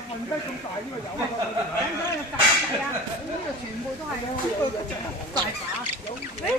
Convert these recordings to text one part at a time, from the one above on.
瞓低咁大呢個有啊！咁樣有架仔啊！呢個全部都係啊！呢個大把有。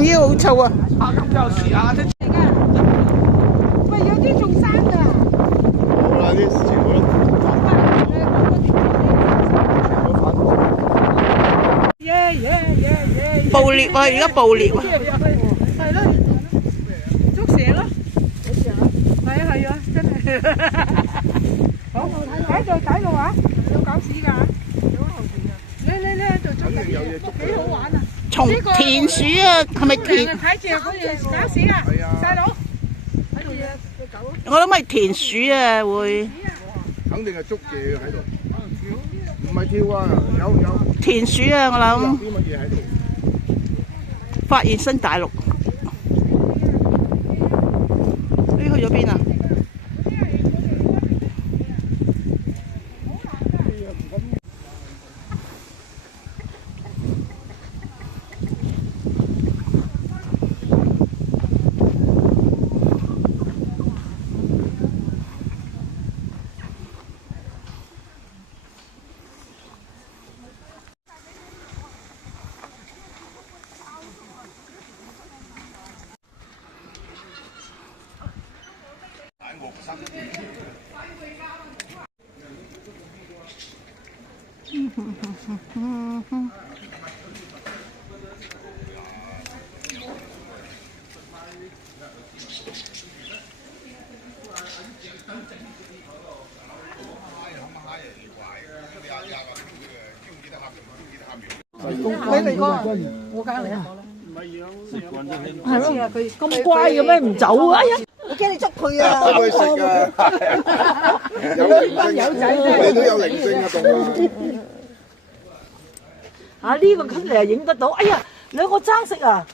呢個好臭啊！咁就試下啫。喂，有啲仲生㗎。冇啦，啲全部都捕獵啊！而家捕獵啊！係咯，捉蛇咯。係啊係啊，真係。好，喺度睇路啊，有狗屎㗎。你喺度捉緊嘢，幾好玩啊！田鼠啊，係咪田？睇住嗰隻狗屎啊，細佬。睇住隻狗。我諗係田鼠啊，會。肯定係捉嘢喺度，唔係跳啊！有田鼠啊，我諗。啲乜嘢喺度？發現新大陸。呢去咗邊啊？你嚟過啊？我梗係嚟過啦。係咯，佢咁乖嘅咩？唔走啊！哎呀，我驚你捉佢啊！捉佢食啊！有靈性，你都有靈性啊，動物。啊！呢個出嚟啊，影得到。哎呀，兩個爭食啊！